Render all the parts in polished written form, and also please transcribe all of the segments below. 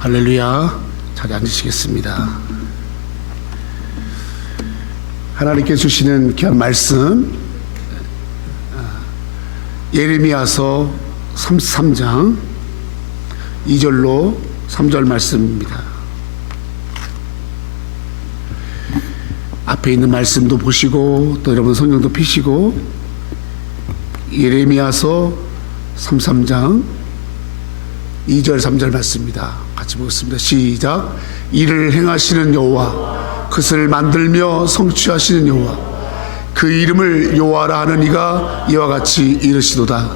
할렐루야. 자리 앉으시겠습니다. 하나님께서 주시는 귀한 말씀, 예레미야서 33장 2절로 3절 말씀입니다. 앞에 있는 말씀도 보시고 또 여러분 성경도 펴시고, 예레미야서 33장 2절 3절 말씀입니다. 같이 보겠습니다. 시작. 이를 행하시는 여호와, 그것을 만들며 성취하시는 여호와, 그 이름을 여호와라 하는 이가 이와 같이 이르시도다.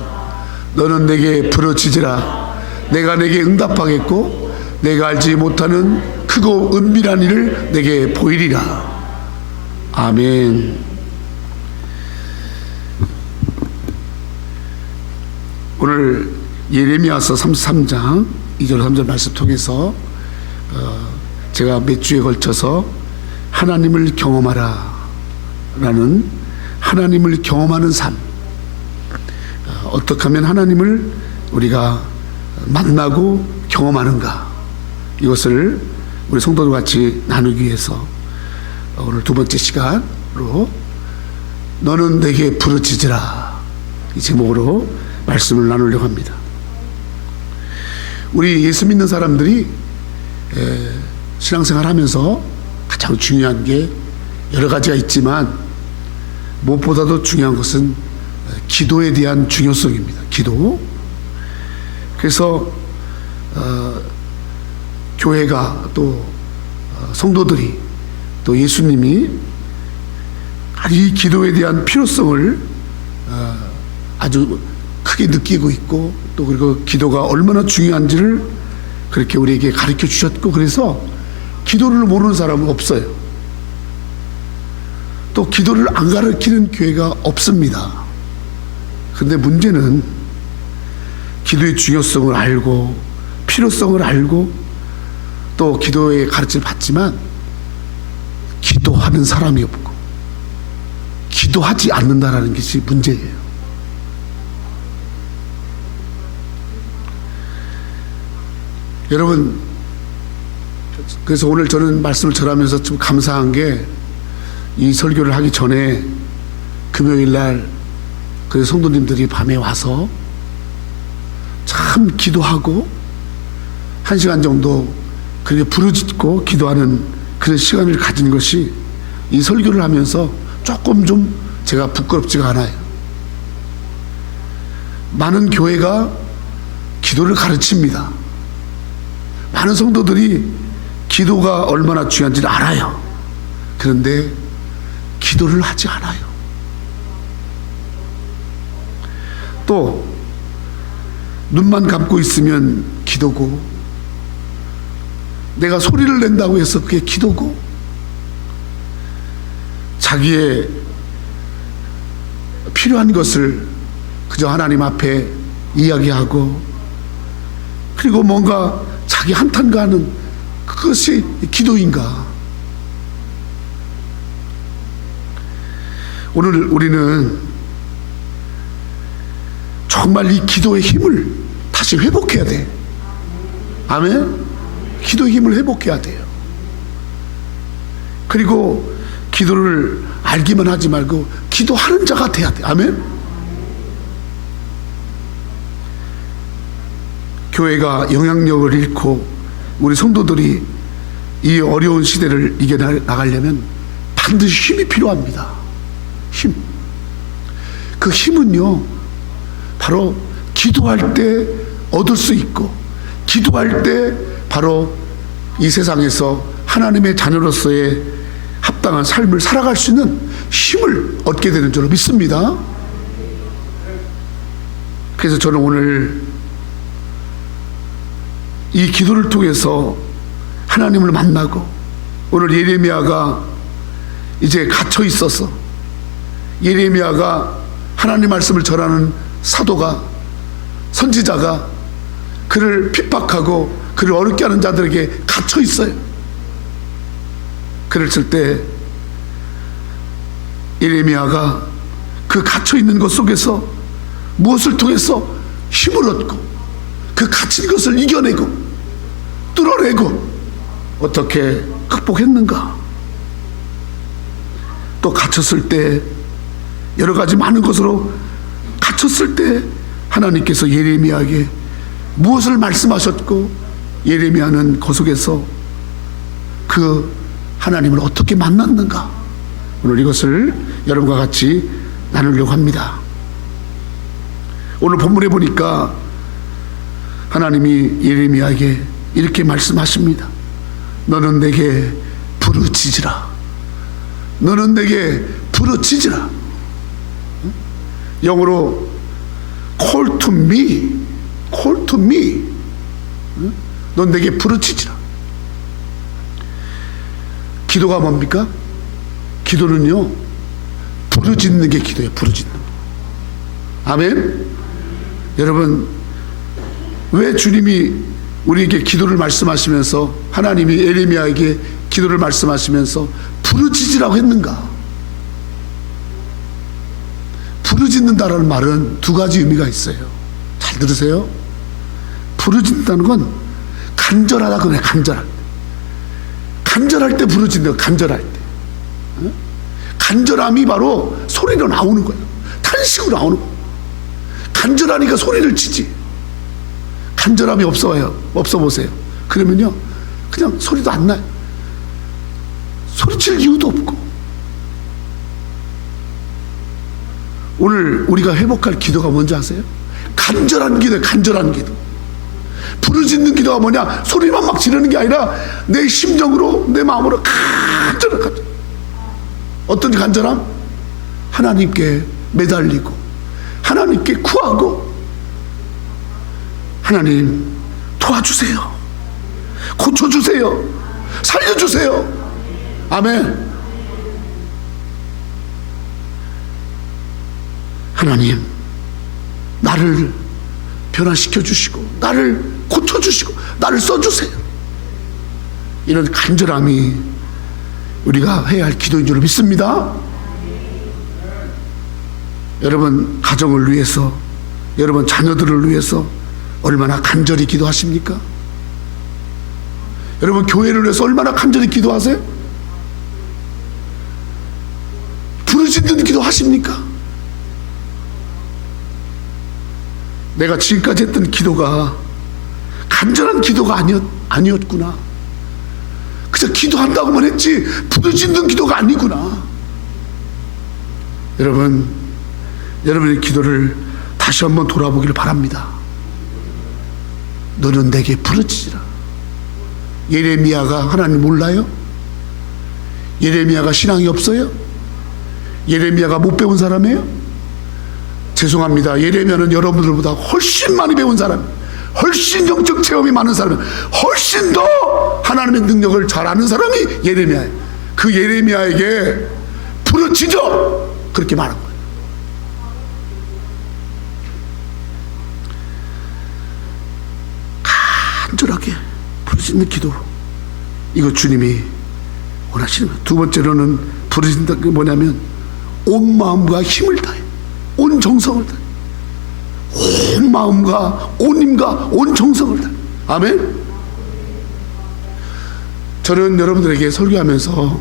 너는 내게 부르짖으라. 내가 내게 응답하겠고 내가 알지 못하는 크고 은밀한 일을 내게 보이리라. 아멘. 오늘 예레미야서 33장 2절 3절 말씀 통해서 제가 몇 주에 걸쳐서 하나님을 경험하라 라는, 하나님을 경험하는 삶, 어떻게 하면 하나님을 우리가 만나고 경험하는가, 이것을 우리 성도들 같이 나누기 위해서 오늘 두 번째 시간으로 너는 내게 부르짖으라, 이 제목으로 말씀을 나누려고 합니다. 우리 예수 믿는 사람들이 신앙생활 하면서 가장 중요한 게 여러 가지가 있지만 무엇보다도 중요한 것은 기도에 대한 중요성입니다. 기도. 그래서 교회가 또 성도들이 또 예수님이 이 기도에 대한 필요성을 아주 크게 느끼고 있고, 또 그리고 기도가 얼마나 중요한지를 그렇게 우리에게 가르쳐 주셨고, 그래서 기도를 모르는 사람은 없어요. 또 기도를 안 가르치는 교회가 없습니다. 근데 문제는 기도의 중요성을 알고 필요성을 알고 또 기도의 가르침을 받지만 기도하는 사람이 없고 기도하지 않는다라는 것이 문제예요. 여러분, 그래서 오늘 저는 말씀을 전하면서 좀 감사한 게, 이 설교를 하기 전에 금요일날 그 성도님들이 밤에 와서 참 기도하고 1시간 정도 그렇게 부르짖고 기도하는 그런 시간을 가진 것이 이 설교를 하면서 조금 좀 제가 부끄럽지가 않아요. 많은 교회가 기도를 가르칩니다. 많은 성도들이 기도가 얼마나 중요한지를 알아요. 그런데 기도를 하지 않아요. 또 눈만 감고 있으면 기도고, 내가 소리를 낸다고 해서 그게 기도고, 자기의 필요한 것을 그저 하나님 앞에 이야기하고, 그리고 뭔가 자기 한탄가 하는 그것이 기도인가? 오늘 우리는 정말 이 기도의 힘을 다시 회복해야 돼. 아멘? 기도의 힘을 회복해야 돼요. 그리고 기도를 알기만 하지 말고 기도하는 자가 돼야 돼. 아멘? 교회가 영향력을 잃고 우리 성도들이 이 어려운 시대를 이겨나가려면 반드시 힘이 필요합니다. 힘. 그 힘은요, 바로 기도할 때 얻을 수 있고, 기도할 때 바로 이 세상에서 하나님의 자녀로서의 합당한 삶을 살아갈 수 있는 힘을 얻게 되는 줄로 믿습니다. 그래서 저는 오늘 이 기도를 통해서 하나님을 만나고, 오늘 예레미야가 이제 갇혀 있어서, 예레미야가 하나님 말씀을 전하는 사도가, 선지자가 그를 핍박하고 그를 어렵게 하는 자들에게 갇혀 있어요. 그랬을 때 예레미야가 그 갇혀 있는 것 속에서 무엇을 통해서 힘을 얻고 그 갇힌 것을 이겨내고 풀어내고 어떻게 극복했는가? 또 갇혔을 때, 여러 가지 많은 것으로 갇혔을 때 하나님께서 예레미야에게 무엇을 말씀하셨고, 예레미야는 그 속에서 그 하나님을 어떻게 만났는가? 오늘 이것을 여러분과 같이 나누려고 합니다. 오늘 본문에 보니까 하나님이 예레미야에게 이렇게 말씀하십니다. 너는 내게 부르짖으라. 너는 내게 부르짖으라. 영어로 call to me, call to me. 넌 내게 부르짖으라. 기도가 뭡니까? 기도는요, 부르짖는 게 기도예요. 부르짖는 거. 아멘. 여러분, 왜 주님이 우리에게 기도를 말씀하시면서, 하나님이 예레미야에게 기도를 말씀하시면서 부르짖으라고 했는가? 부르짖는다라는 말은 두 가지 의미가 있어요. 잘 들으세요. 부르짖는다는 건 간절하다 그래. 간절할 때 부르짖는 거. 간절할 때. 간절함이 바로 소리로 나오는 거예요. 탄식으로 나오는 거예요. 간절하니까 소리를 치지. 간절함이 없어 보세요. 그러면요, 그냥 소리도 안 나요. 소리칠 이유도 없고. 오늘 우리가 회복할 기도가 뭔지 아세요? 간절한 기도예요. 간절한 기도. 부르짖는 기도가 뭐냐? 소리만 막 지르는 게 아니라 내 심정으로, 내 마음으로 간절. 어떤 간절함? 하나님께 매달리고, 하나님께 구하고, 하나님 도와주세요, 고쳐주세요, 살려주세요. 아멘. 하나님, 나를 변화시켜 주시고, 나를 고쳐 주시고, 나를 써주세요. 이런 간절함이 우리가 해야 할 기도인 줄 믿습니다. 여러분 가정을 위해서, 여러분 자녀들을 위해서 얼마나 간절히 기도하십니까? 여러분 교회를 위해서 얼마나 간절히 기도하세요? 부르짖는 기도 하십니까? 내가 지금까지 했던 기도가 간절한 기도가 아니었구나. 그저 기도한다고만 했지 부르짖는 기도가 아니구나. 여러분, 여러분의 기도를 다시 한번 돌아보기를 바랍니다. 너는 내게 부르짖으라. 예레미야가 하나님 몰라요? 예레미야가 신앙이 없어요? 예레미야가 못 배운 사람이에요? 죄송합니다. 예레미야는 여러분들보다 훨씬 많이 배운 사람, 훨씬 영적 체험이 많은 사람, 훨씬 더 하나님의 능력을 잘 아는 사람이 예레미야예요. 그 예레미야에게 부르짖어, 그렇게 말한 거예요. 간절하게 부르짖는 기도, 이거 주님이 원하시는 거예요. 두 번째로는 부르짖는 게 뭐냐면 온 마음과 힘을 다해, 온 정성을 다해, 온 마음과 온 힘과 온 정성을 다해. 아멘. 저는 여러분들에게 설교하면서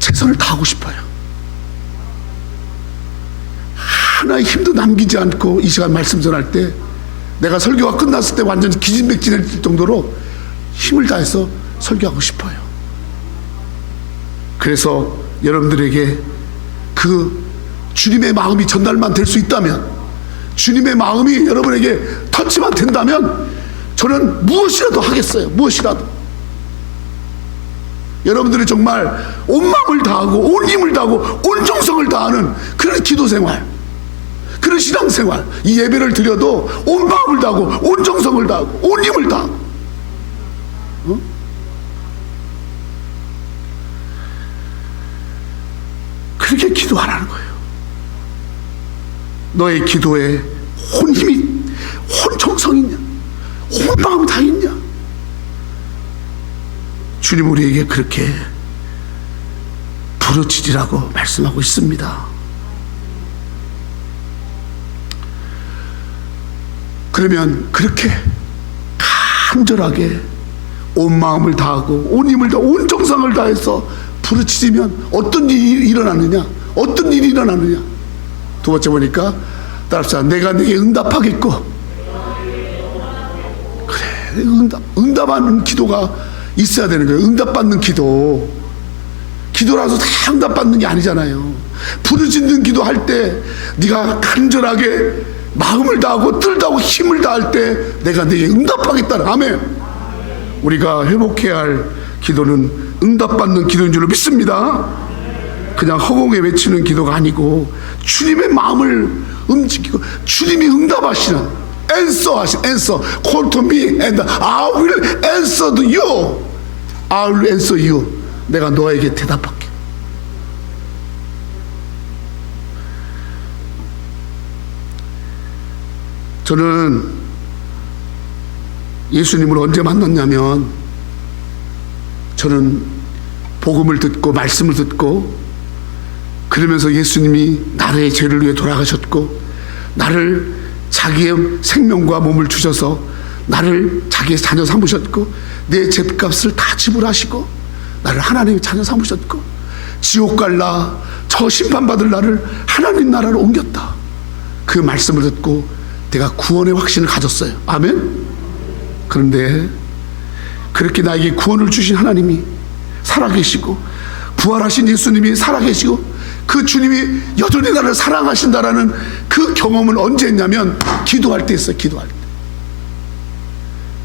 최선을 다하고 싶어요. 하나의 힘도 남기지 않고 이 시간 말씀 전할 때, 내가 설교가 끝났을 때 완전히 기진맥진할 정도로 힘을 다해서 설교하고 싶어요. 그래서 여러분들에게 그 주님의 마음이 전달만 될 수 있다면, 주님의 마음이 여러분에게 터치만 된다면 저는 무엇이라도 하겠어요. 무엇이라도. 여러분들이 정말 온 마음을 다하고 온 힘을 다하고 온 정성을 다하는 그런 기도생활, 그런 신앙생활, 이 예배를 드려도 온 마음을 다하고 온 정성을 다하고 온 힘을 다하고, 그렇게 기도하라는 거예요. 너의 기도에 온 힘이, 온 정성이 있냐, 온 마음이 다 있냐? 주님 우리에게 그렇게 부르짖으라고 말씀하고 있습니다. 그러면 그렇게 간절하게 온 마음을 다하고 온 힘을 다하고 온 정성을 다해서 부르짖으면 어떤 일이 일어나느냐? 어떤 일이 일어나느냐? 두 번째 보니까 따라합시다. 내가 네게 응답하겠고. 그래, 응답하는 기도가 있어야 되는 거예요. 응답받는 기도. 기도라서 다 응답받는 게 아니잖아요. 부르짖는 기도할 때 네가 간절하게 마음을 다하고 뜰 다하고 힘을 다할 때 내가 네게 응답하겠다는. 아멘. 우리가 회복해야 할 기도는 응답받는 기도인 줄로 믿습니다. 그냥 허공에 외치는 기도가 아니고 주님의 마음을 움직이고 주님이 응답하시는 answer call to me and I will answer to you. I will answer you. 내가 너에게 대답할게. 저는 예수님을 언제 만났냐면 저는 복음을 듣고 말씀을 듣고 그러면서 예수님이 나의 죄를 위해 돌아가셨고 나를 자기의 생명과 몸을 주셔서 나를 자기의 자녀 삼으셨고 내 죗값을 다 지불하시고 나를 하나님의 자녀 삼으셨고 지옥 갈라 저 심판받을 나를 하나님 나라로 옮겼다. 그 말씀을 듣고 내가 구원의 확신을 가졌어요. 아멘. 그런데 그렇게 나에게 구원을 주신 하나님이 살아계시고 부활하신 예수님이 살아계시고 그 주님이 여전히 나를 사랑하신다라는 그 경험을 언제 했냐면 기도할 때 했어요. 기도할 때.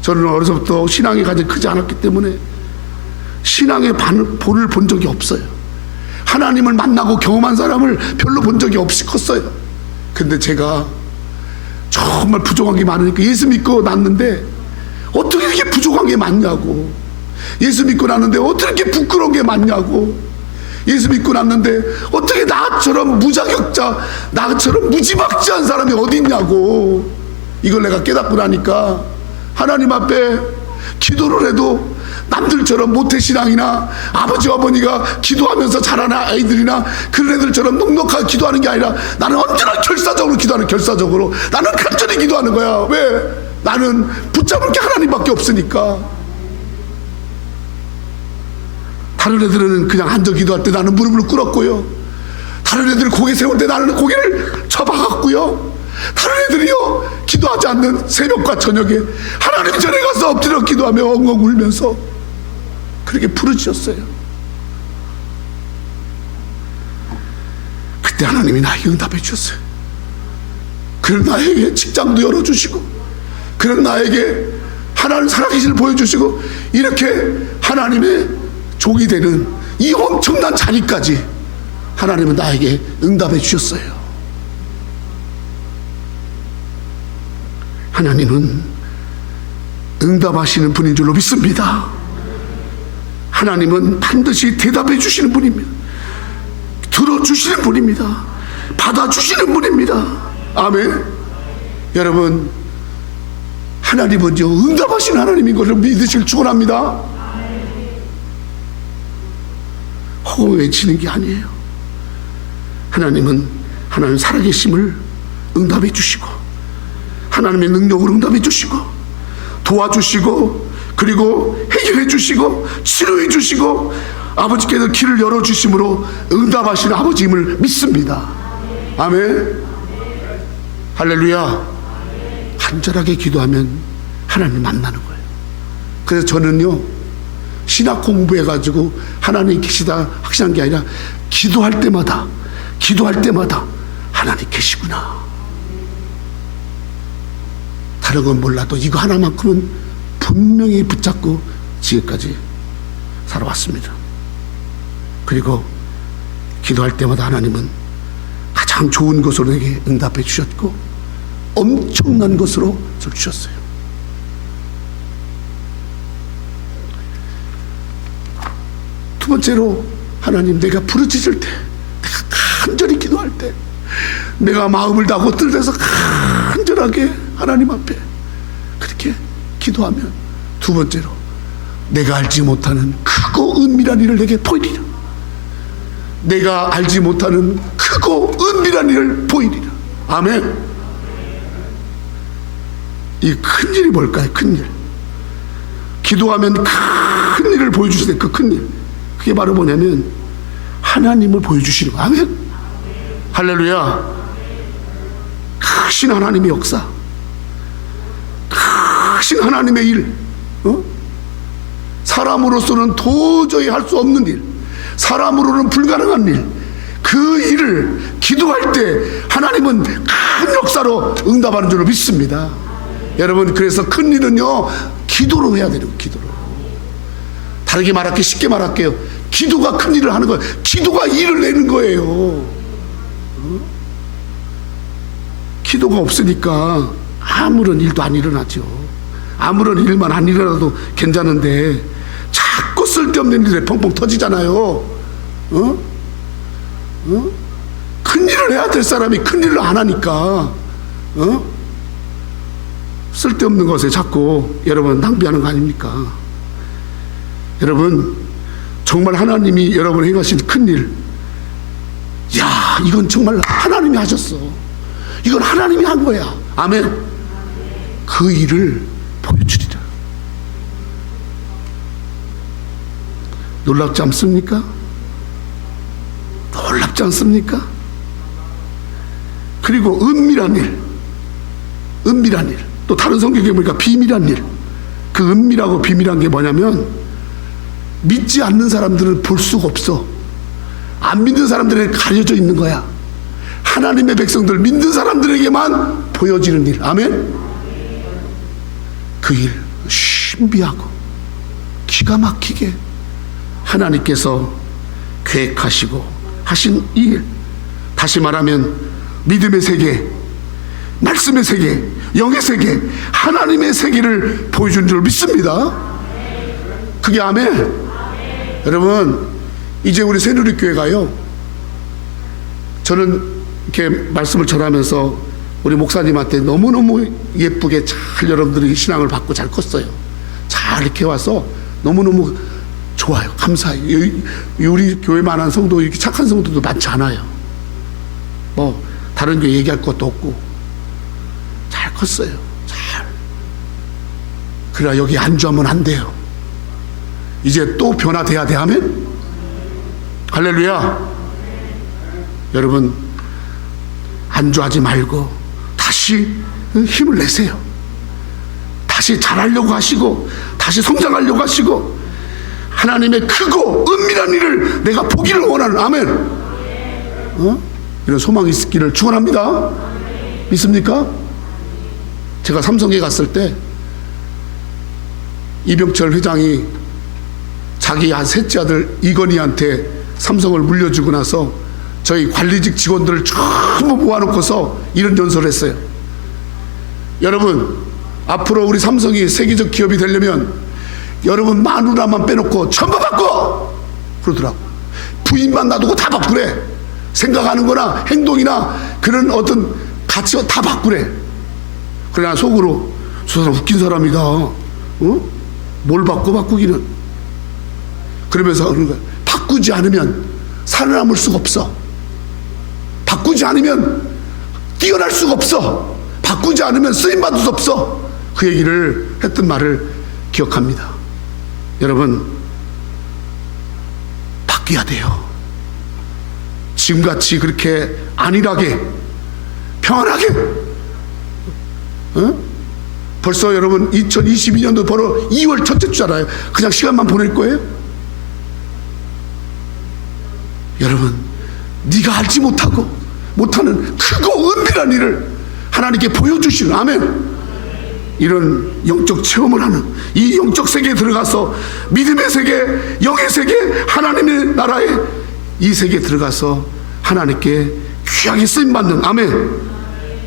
저는 어려서부터 신앙이 가장 크지 않았기 때문에 신앙의 본을 본 적이 없어요. 하나님을 만나고 경험한 사람을 별로 본 적이 없이 컸어요. 근데 제가 정말 부족한 게 많으니까 예수 믿고 났는데 어떻게 이렇게 부족한 게 많냐고. 예수 믿고 났는데 어떻게 이렇게 부끄러운 게 많냐고. 예수 믿고 났는데 어떻게 나처럼 무자격자, 나처럼 무지막지한 사람이 어디 있냐고. 이걸 내가 깨닫고 나니까 하나님 앞에 기도를 해도 남들처럼 모태신앙이나 아버지 어머니가 기도하면서 자라는 아이들이나 그런 애들처럼 넉넉하게 기도하는 게 아니라 나는 언제나 결사적으로 기도하는, 결사적으로 나는 간절히 기도하는 거야. 왜? 나는 붙잡을 게 하나님밖에 없으니까. 다른 애들은 그냥 앉아 기도할 때 나는 무릎을 꿇었고요. 다른 애들은 고개 세울 때 나는 고개를 쳐박았고요. 다른 애들이요 기도하지 않는 새벽과 저녁에 하나님 전에 가서 엎드려 기도하며 엉엉 울면서 그렇게 부르짖었어요. 그때 하나님이 나에게 응답해 주셨어요. 그런 나에게 직장도 열어주시고 그런 나에게 하나님 살아계심을 보여주시고 이렇게 하나님의 종이 되는 이 엄청난 자리까지 하나님은 나에게 응답해 주셨어요. 하나님은 응답하시는 분인 줄로 믿습니다. 하나님은 반드시 대답해 주시는 분입니다. 들어주시는 분입니다. 받아주시는 분입니다. 아멘. 여러분, 하나님은요 응답하시는 하나님인 것을 믿으시길 축원합니다. 허공 외치는 게 아니에요. 하나님은 하나님 살아계심을 응답해 주시고 하나님의 능력으로 응답해 주시고 도와주시고 그리고 해결해 주시고 치료해 주시고 아버지께서 길을 열어주심으로 응답하시는 아버지임을 믿습니다. 아멘. 할렐루야. 간절하게 기도하면 하나님 만나는 거예요. 그래서 저는요 신학 공부해가지고 하나님 계시다 확신한 게 아니라 기도할 때마다 하나님 계시구나. 다른 건 몰라도 이거 하나만큼은 분명히 붙잡고 지금까지 살아왔습니다. 그리고 기도할 때마다 하나님은 가장 좋은 것으로 내게 응답해 주셨고 엄청난 것으로 저를 주셨어요. 두 번째로 하나님 내가 부르짖을 때 내가 간절히 기도할 때 내가 마음을 다하고 뜰에서 간절하게 하나님 앞에 그렇게 기도하면 두 번째로 내가 알지 못하는 크고 은밀한 일을 내게 보이리라. 내가 알지 못하는 크고 은밀한 일을 보이리라. 아멘. 이 큰 일이 뭘까요? 큰 일. 기도하면 큰 일을 보여주시는 그 큰 일. 그게 바로 뭐냐면 하나님을 보여주시는 거예요. 아멘. 할렐루야. 크신 하나님의 역사, 크신 하나님의 일, 사람으로서는 도저히 할 수 없는 일, 사람으로는 불가능한 일, 그 일을 기도할 때 하나님은 큰 역사로 응답하는 줄로 믿습니다. 여러분, 그래서 큰 일은요 기도로 해야 되는 거예요. 기도로. 다르게 말할게요. 쉽게 말할게요. 기도가 큰 일을 하는 거예요. 기도가 일을 내는 거예요. 기도가 없으니까 아무런 일도 안 일어나죠. 아무런 일만 안 일어나도 괜찮은데 자꾸 쓸데없는 일에 펑펑 터지잖아요. 큰 일을 해야 될 사람이 큰 일을 안 하니까 쓸데없는 것에 자꾸 여러분 낭비하는 거 아닙니까? 여러분, 정말 하나님이 여러분 행하신 큰일, 야, 이건 정말 하나님이 하셨어. 이건 하나님이 한 거야. 아멘. 그 일을 보여주리라. 놀랍지 않습니까? 놀랍지 않습니까? 그리고 은밀한 일, 은밀한 일. 또 다른 성경에 보니까 비밀한 일. 그 은밀하고 비밀한 게 뭐냐면 믿지 않는 사람들은 볼 수가 없어. 안 믿는 사람들에게 가려져 있는 거야. 하나님의 백성들, 믿는 사람들에게만 보여지는 일. 아멘. 그 일 신비하고 기가 막히게 하나님께서 계획하시고 하신 이 일, 다시 말하면 믿음의 세계, 말씀의 세계, 영의 세계, 하나님의 세계를 보여준 줄 믿습니다. 그게 아멘. 여러분, 이제 우리 새누리교회가요, 저는 이렇게 말씀을 전하면서 우리 목사님한테 너무너무 예쁘게 잘 여러분들이 신앙을 받고 잘 컸어요. 잘 이렇게 와서 너무너무 좋아요. 감사해요. 우리 교회만한 성도, 이렇게 착한 성도도 많지 않아요. 뭐 다른 교회 얘기할 것도 없고 잘 컸어요. 잘. 그래야 여기 안주하면 안 돼요. 이제 또 변화돼야 돼. 하면 할렐루야. 여러분, 안주하지 말고 다시 힘을 내세요. 다시 잘하려고 하시고 다시 성장하려고 하시고 하나님의 크고 은밀한 일을 내가 보기를 원하는, 아멘. 이런 소망이 있기를 축원합니다. 믿습니까? 제가 삼성에 갔을 때 이병철 회장이 자기 한 셋째 아들 이건희한테 삼성을 물려주고 나서 저희 관리직 직원들을 전부 모아놓고서 이런 연설을 했어요. 여러분, 앞으로 우리 삼성이 세계적 기업이 되려면 여러분 마누라만 빼놓고 전부 바꿔! 그러더라고. 부인만 놔두고 다 바꾸래. 생각하는 거나 행동이나 그런 어떤 가치가 다 바꾸래. 그러나 속으로 저 사람 웃긴 사람이다. 뭘 바꾸기는. 그러면서 그런 거야. 바꾸지 않으면 살아남을 수가 없어. 바꾸지 않으면 뛰어날 수가 없어. 바꾸지 않으면 쓰임받을 수 없어. 그 얘기를 했던 말을 기억합니다. 여러분, 바뀌어야 돼요. 지금같이 그렇게 안일하게 평안하게 벌써 여러분 2022년도 바로 2월 첫째 주잖아요. 그냥 시간만 보낼 거예요? 여러분, 네가 알지 못하는 크고 은밀한 일을 하나님께 보여주시는, 아멘. 이런 영적 체험을 하는 이 영적 세계에 들어가서 믿음의 세계, 영의 세계, 하나님의 나라의 이 세계에 들어가서 하나님께 귀하게 쓰임받는, 아멘,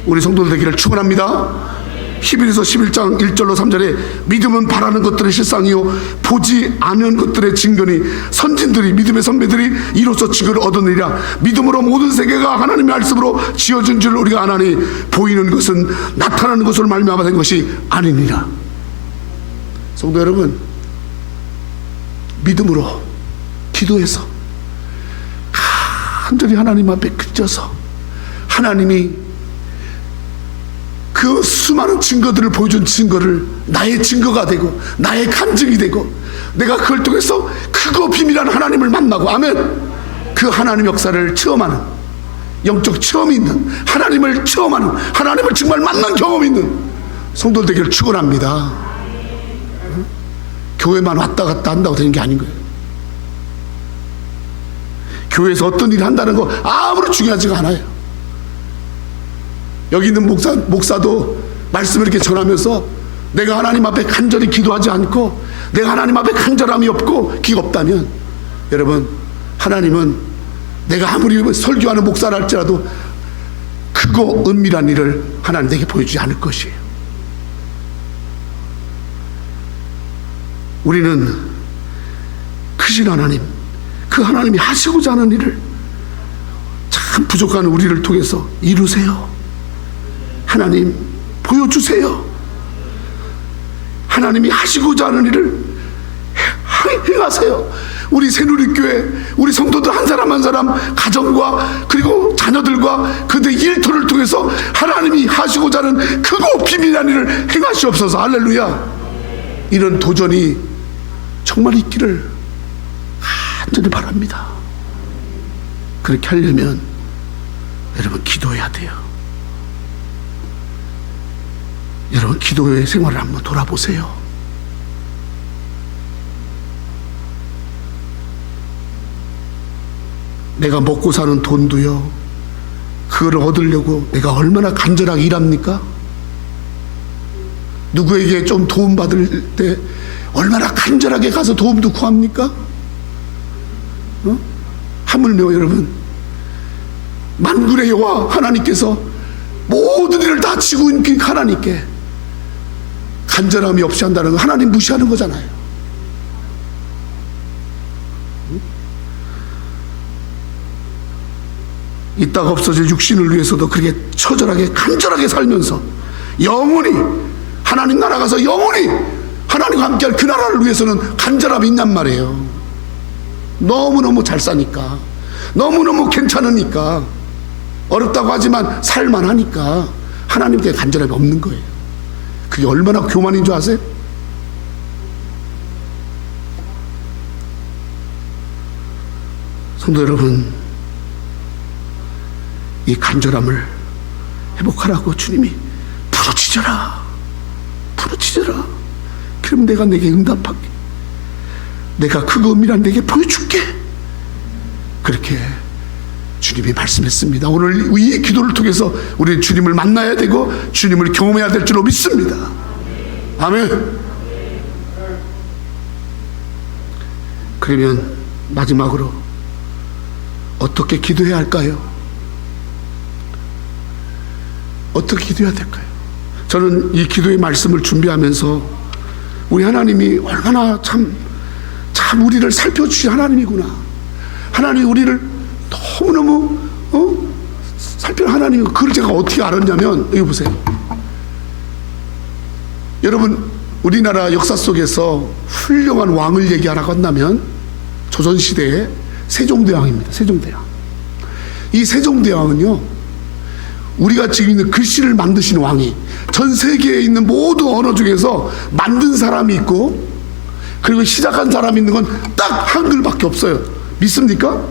우리 성도들 되기를 축원합니다. 히브리서 11장 1절로 3절에 믿음은 바라는 것들의 실상이요 보지 않은 것들의 증거니 선진들이, 믿음의 선배들이 이로써 증거를 얻으니라. 믿음으로 모든 세계가 하나님의 말씀으로 지어진 줄 우리가 아나니 보이는 것은 나타나는 것으로 말미암아 된 것이 아니니라. 성도 여러분, 믿음으로 기도해서 간절히 하나님 앞에 그쳐서 하나님이 그 수많은 증거들을 보여준 증거를 나의 증거가 되고 나의 간증이 되고 내가 그걸 통해서 크고 비밀한 하나님을 만나고, 아멘, 그 하나님 역사를 체험하는, 영적 체험이 있는, 하나님을 체험하는, 하나님을 정말 만난 경험이 있는 성도들 되기를 축원합니다. 교회만 왔다 갔다 한다고 되는 게 아닌 거예요. 교회에서 어떤 일을 한다는 거 아무리 중요하지가 않아요. 여기 있는 목사도 말씀을 이렇게 전하면서 내가 하나님 앞에 간절히 기도하지 않고 내가 하나님 앞에 간절함이 없고 기가 없다면, 여러분, 하나님은 내가 아무리 설교하는 목사라 할지라도 크고 은밀한 일을 하나님 내게 보여주지 않을 것이에요. 우리는 크신 하나님, 그 하나님이 하시고자 하는 일을 참 부족한 우리를 통해서 이루세요. 하나님 보여주세요. 하나님이 하시고자 하는 일을 행하세요. 우리 새누리교회, 우리 성도들 한 사람 한 사람 가정과 그리고 자녀들과 그들의 일터를 통해서 하나님이 하시고자 하는 크고 비밀한 일을 행하시옵소서. 할렐루야. 이런 도전이 정말 있기를 간절히 바랍니다. 그렇게 하려면 여러분 기도해야 돼요. 여러분 기도의 생활을 한번 돌아보세요. 내가 먹고 사는 돈도요, 그거를 얻으려고 내가 얼마나 간절하게 일합니까? 누구에게 좀 도움받을 때 얼마나 간절하게 가서 도움도 구합니까? 하물며 여러분, 만군의 여호와 하나님께서 모든 일을 다 지고 있는 하나님께 간절함이 없이 한다는 건 하나님 무시하는 거잖아요. 이따가 없어질 육신을 위해서도 그렇게 처절하게 간절하게 살면서 영원히 하나님 나라 가서 영원히 하나님과 함께할 그 나라를 위해서는 간절함이 있냔 말이에요. 너무너무 잘 사니까, 너무너무 괜찮으니까, 어렵다고 하지만 살만하니까 하나님께 간절함이 없는 거예요. 그게 얼마나 교만인 줄 아세요? 성도 여러분, 이 간절함을 회복하라고 주님이 부르짖어라, 부르짖어라. 그럼 내가 내게 응답할게. 내가 그거 은밀한 내게 보여줄게. 그렇게 주님이 말씀했습니다. 오늘 이 기도를 통해서 우리 주님을 만나야 되고 주님을 경험해야 될 줄로 믿습니다. 아멘. 그러면 마지막으로 어떻게 기도해야 할까요? 어떻게 기도해야 될까요? 저는 이 기도의 말씀을 준비하면서 우리 하나님이 얼마나 참 우리를 살펴주신 하나님이구나. 하나님이 우리를 너무너무 살펴 하나님, 그걸 제가 어떻게 알았냐면, 여기 보세요. 여러분, 우리나라 역사 속에서 훌륭한 왕을 얘기하라고 한다면 조선시대의 세종대왕입니다. 세종대왕. 이 세종대왕은요, 우리가 지금 있는 글씨를 만드신 왕이 전 세계에 있는 모든 언어 중에서 만든 사람이 있고 그리고 시작한 사람이 있는 건 딱 한글밖에 없어요. 믿습니까?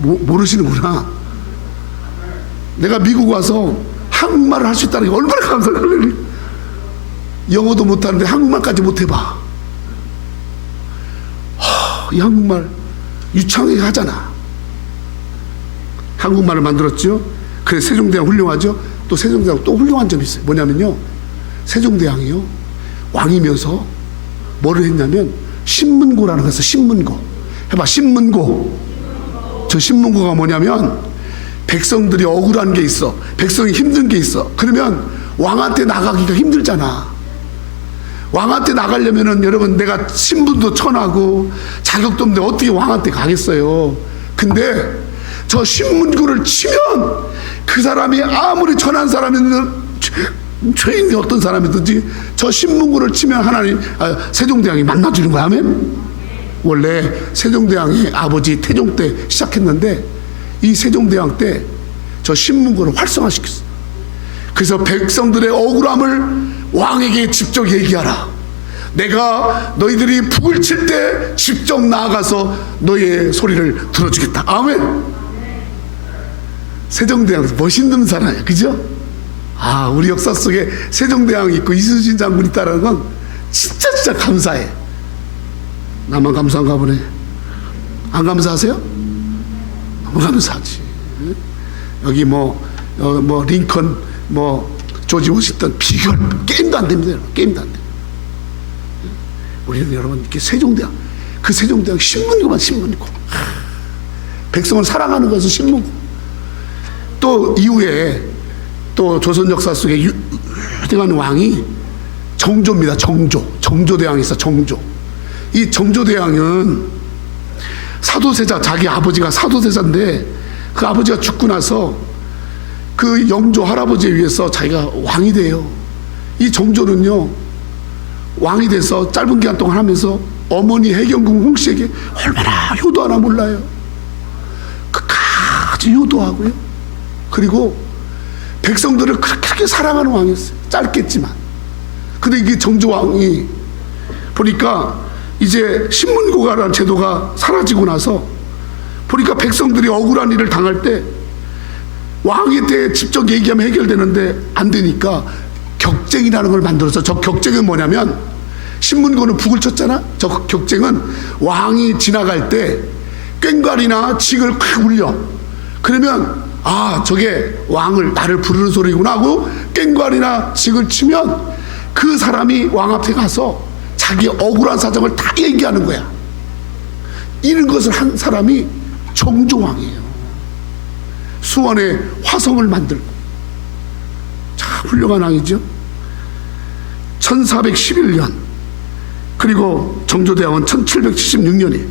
모르시는구나. 내가 미국 와서 한국말을 할 수 있다는 게 얼마나 감사해요. 영어도 못하는데 한국말까지 못해봐. 이 한국말 유창하게 하잖아. 한국말을 만들었죠. 그래, 세종대왕 훌륭하죠. 또 세종대왕 또 훌륭한 점이 있어요. 뭐냐면요, 세종대왕이요, 왕이면서 뭐를 했냐면 신문고라는 것을, 신문고 해봐. 신문고. 저 신문고가 뭐냐면 백성들이 억울한 게 있어, 백성이 힘든 게 있어. 그러면 왕한테 나가기가 힘들잖아. 왕한테 나가려면은 여러분, 내가 신분도 천하고 자격도 없는데 어떻게 왕한테 가겠어요. 근데 저 신문고를 치면 그 사람이 아무리 천한 사람이든 죄인이 어떤 사람이든지 저 신문고를 치면 하나님, 세종대왕이 만나주는 거야. 아멘. 원래 세종대왕이 아버지 태종 때 시작했는데 이 세종대왕 때 저 신문고를 활성화시켰어. 그래서 백성들의 억울함을 왕에게 직접 얘기하라. 내가 너희들이 북을 칠 때 직접 나아가서 너희의 소리를 들어주겠다. 아멘. 세종대왕 멋있는 사람이야, 그죠? 우리 역사 속에 세종대왕이 있고 이순신 장군이 있다는 건 진짜 감사해. 나만 감사한가 보네. 안 감사하세요? 너무 감사하지. 여기 링컨, 조지 워싱턴 비교할 게임도 안 됩니다. 게임도 안 돼. 우리는 여러분 이렇게 세종대왕, 그 세종대왕 신문고만 신문고. 백성을 사랑하는 것은 신문고. 또 이후에 또 조선 역사 속에 유명한 왕이 정조입니다. 정조대왕이 있어. 정조. 이 정조대왕은 사도세자, 자기 아버지가 사도세자인데 그 아버지가 죽고 나서 그 영조 할아버지에 의해서 자기가 왕이 돼요. 이 정조는요, 왕이 돼서 짧은 기간 동안 하면서 어머니 해경궁 홍씨에게 얼마나 효도하나 몰라요. 끝까지 효도하고요. 그리고 백성들을 그렇게 사랑하는 왕이었어요. 짧겠지만. 근데 이게 정조왕이 보니까 이제 신문고가라는 제도가 사라지고 나서 보니까 백성들이 억울한 일을 당할 때 왕에 대해 직접 얘기하면 해결되는데 안 되니까 격쟁이라는 걸 만들어서, 저 격쟁은 뭐냐면, 신문고는 북을 쳤잖아. 저 격쟁은 왕이 지나갈 때 꽹과리나 징을 콱 울려. 그러면 저게 왕을 나를 부르는 소리구나 하고 꽹과리나 징을 치면 그 사람이 왕 앞에 가서 자기 억울한 사정을 다 얘기하는 거야. 이런 것을 한 사람이 정조왕이에요. 수원에 화성을 만들고. 자, 훌륭한 왕이죠. 1411년, 그리고 정조대왕은 1776년에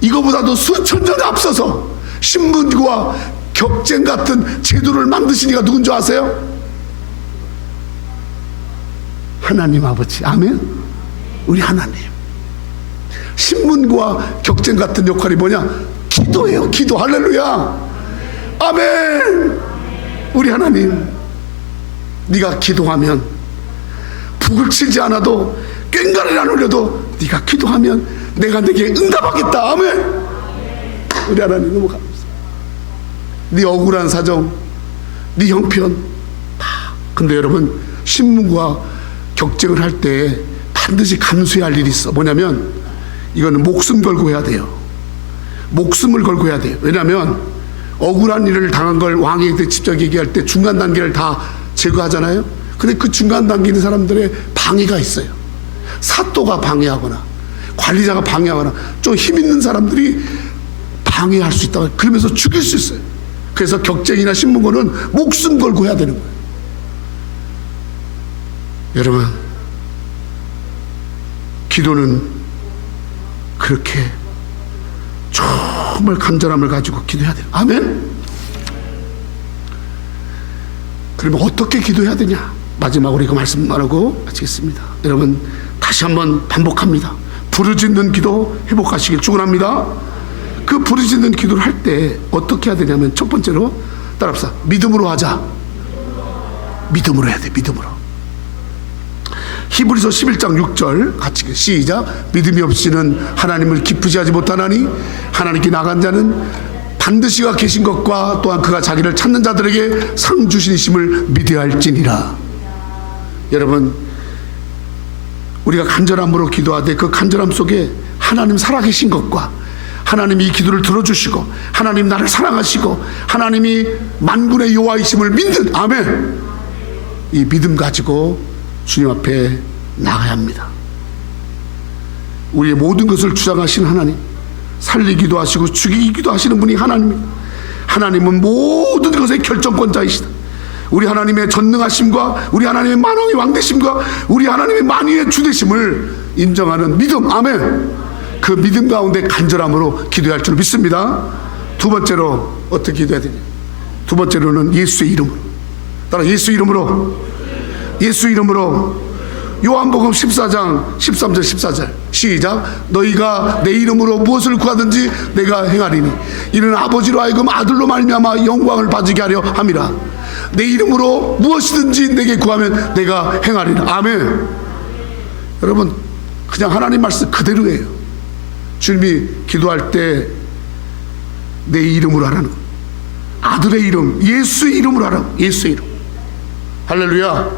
이거보다도 수천 년에 앞서서 신문고와 격쟁 같은 제도를 만드신 이가 누군 줄 아세요? 하나님 아버지. 아멘. 우리 하나님. 신문고와 격쟁 같은 역할이 뭐냐? 기도예요. 기도. 할렐루야. 아멘. 우리 하나님, 네가 기도하면 북을 치지 않아도 꽹과리를 안 울려도 네가 기도하면 내가 네게 응답하겠다. 아멘. 우리 하나님 너무 감사합니다. 네 억울한 사정, 네 형편 다. 근데 여러분, 신문과 격쟁을 할 때 반드시 감수해야 할 일이 있어. 뭐냐면 이거는 목숨 걸고 해야 돼요. 목숨을 걸고 해야 돼요. 왜냐하면 억울한 일을 당한 걸 왕에게 직접 얘기할 때 중간 단계를 다 제거하잖아요. 근데 그 중간 단계 있는 사람들의 방해가 있어요. 사또가 방해하거나 관리자가 방해하거나 좀 힘 있는 사람들이 방해할 수 있다. 그러면서 죽일 수 있어요. 그래서 격쟁이나 신문고는 목숨 걸고 해야 되는 거예요. 여러분, 기도는 그렇게 정말 간절함을 가지고 기도해야 돼요. 아멘. 그러면 어떻게 기도해야 되냐? 마지막으로 이거 말씀하고 마치겠습니다. 여러분, 다시 한번 반복합니다. 부르짖는 기도 회복하시길 축원합니다. 그 부르짖는 기도를 할 때 어떻게 해야 되냐면, 첫 번째로 따라합시다. 믿음으로 하자. 믿음으로 해야 돼. 믿음으로. 히브리서 11장 6절 같이 시작. 믿음이 없이는 하나님을 기쁘시 하지 못하나니 하나님께 나간 자는 반드시 그가 계신 것과 또한 그가 자기를 찾는 자들에게 상 주시심을 믿어야 할지니라. 여러분, 우리가 간절함으로 기도하되 그 간절함 속에 하나님 살아계신 것과 하나님이 이 기도를 들어주시고 하나님 나를 사랑하시고 하나님이 만군의 여호와이심을 믿는, 아멘, 이 믿음 가지고 주님 앞에 나가야 합니다. 우리의 모든 것을 주장하신 하나님, 살리기도 하시고 죽이기도 하시는 분이 하나님입니다. 하나님은 모든 것의 결정권자이시다. 우리 하나님의 전능하심과 우리 하나님의 만왕의 왕되심과 우리 하나님의 만유의 주되심을 인정하는 믿음, 아멘. 그 믿음 가운데 간절함으로 기도할 줄 믿습니다. 두 번째로 어떻게 기도해야 되냐? 두 번째로는 예수의 이름으로. 따라 예수 이름으로. 예수 이름으로. 요한복음 14장 13절 14절 시작. 너희가 내 이름으로 무엇을 구하든지 내가 행하리니 이는 아버지로 하여금 아들로 말미암아 영광을 받게 하려 함이라. 내 이름으로 무엇이든지 내게 구하면 내가 행하리라. 아멘. 여러분, 그냥 하나님 말씀 그대로예요. 주님이 기도할 때 내 이름으로 하라는 거. 아들의 이름, 예수의 이름으로 하라고. 예수의 이름. 할렐루야.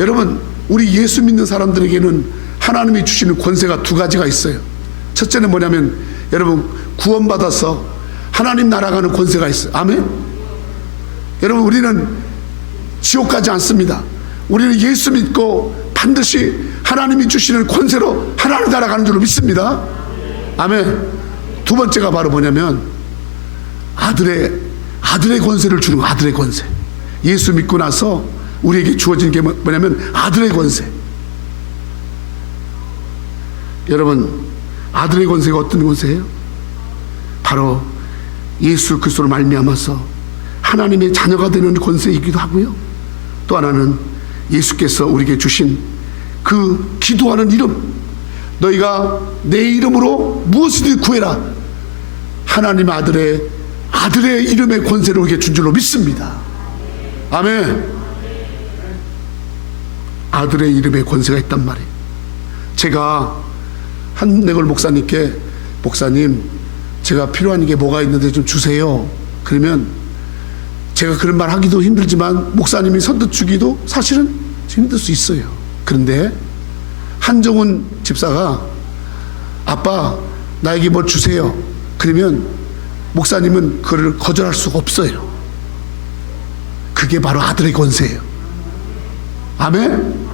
여러분, 우리 예수 믿는 사람들에게는 하나님이 주시는 권세가 두 가지가 있어요. 첫째는 뭐냐면, 여러분, 구원받아서 하나님 나라 가는 권세가 있어요. 아멘. 여러분, 우리는 지옥 가지 않습니다. 우리는 예수 믿고 반드시 하나님이 주시는 권세로 하나님 나라 가는 줄로 믿습니다. 아멘. 두 번째가 바로 뭐냐면, 아들의 권세를 주는 거. 아들의 권세. 예수 믿고 나서 우리에게 주어진 게 뭐냐면 아들의 권세. 여러분, 아들의 권세가 어떤 권세예요? 바로 예수 그리스도로 말미암아서 하나님의 자녀가 되는 권세이기도 하고요, 또 하나는 예수께서 우리에게 주신 그 기도하는 이름, 너희가 내 이름으로 무엇이든 구해라, 하나님 아들의 이름의 권세를 우리에게 준 줄로 믿습니다. 아멘. 아들의 이름의 권세가 있단 말이에요. 제가 한내걸 목사님께, 목사님, 제가 필요한 게 뭐가 있는데 좀 주세요. 그러면 제가 그런 말 하기도 힘들지만 목사님이 선뜻 주기도 사실은 힘들 수 있어요. 그런데 한정훈 집사가 아빠 나에게 뭐 주세요. 그러면 목사님은 그걸 거절할 수가 없어요. 그게 바로 아들의 권세예요. 아멘.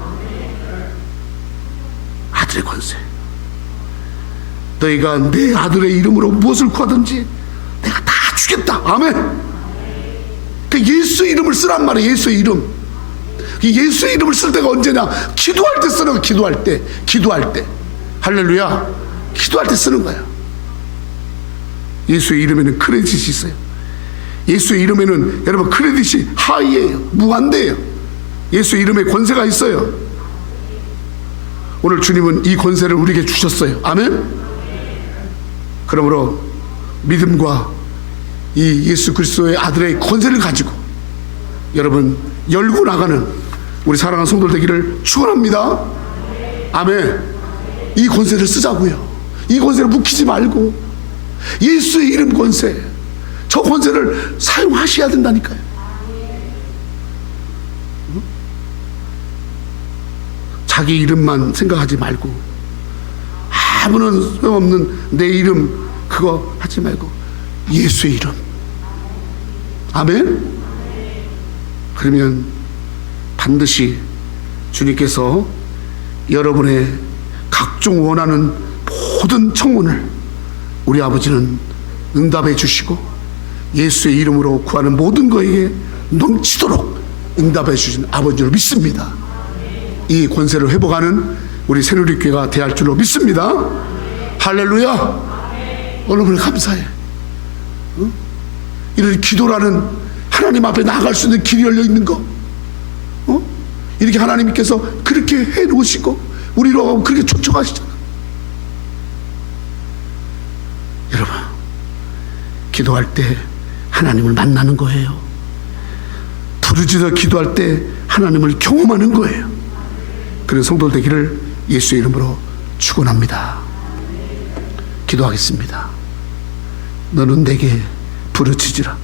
아들의 권세. 너희가 내 아들의 이름으로 무엇을 구하든지 내가 다 주겠다. 아멘. 그 예수의 이름을 쓰란 말이에요. 예수의 이름. 예수의 이름을 쓸 때가 언제냐? 기도할 때 쓰는 거야. 기도할 때. 할렐루야. 기도할 때 쓰는 거야. 예수의 이름에는 크레딧이 있어요. 예수의 이름에는 여러분 크레딧이 하이예요. 무한대예요. 예수의 이름에 권세가 있어요. 오늘 주님은 이 권세를 우리에게 주셨어요. 아멘. 그러므로 믿음과 이 예수 그리스도의 아들의 권세를 가지고 여러분 열고 나가는 우리 사랑하는 성도들 되기를 축원합니다. 아멘. 이 권세를 쓰자고요. 이 권세를 묵히지 말고 예수의 이름 권세, 저 권세를 사용하셔야 된다니까요. 자기 이름만 생각하지 말고, 아무런 소용없는 내 이름 그거 하지 말고 예수의 이름. 아멘. 그러면 반드시 주님께서 여러분의 각종 원하는 모든 청혼을 우리 아버지는 응답해 주시고 예수의 이름으로 구하는 모든 것에게 넘치도록 응답해 주신 아버지를 믿습니다. 이 권세를 회복하는 우리 새누리교회가 되할 줄로 믿습니다. 할렐루야. 여러분을 감사해. 이런 기도라는 하나님 앞에 나아갈 수 있는 길이 열려 있는 거, 이렇게 하나님께서 그렇게 해 놓으시고 우리로 그렇게 초청하시잖아. 여러분, 기도할 때 하나님을 만나는 거예요. 부르짖어 기도할 때 하나님을 경험하는 거예요. 그런 성도들 되기를 예수의 이름으로 축원합니다. 기도하겠습니다. 너는 내게 부르짖으라.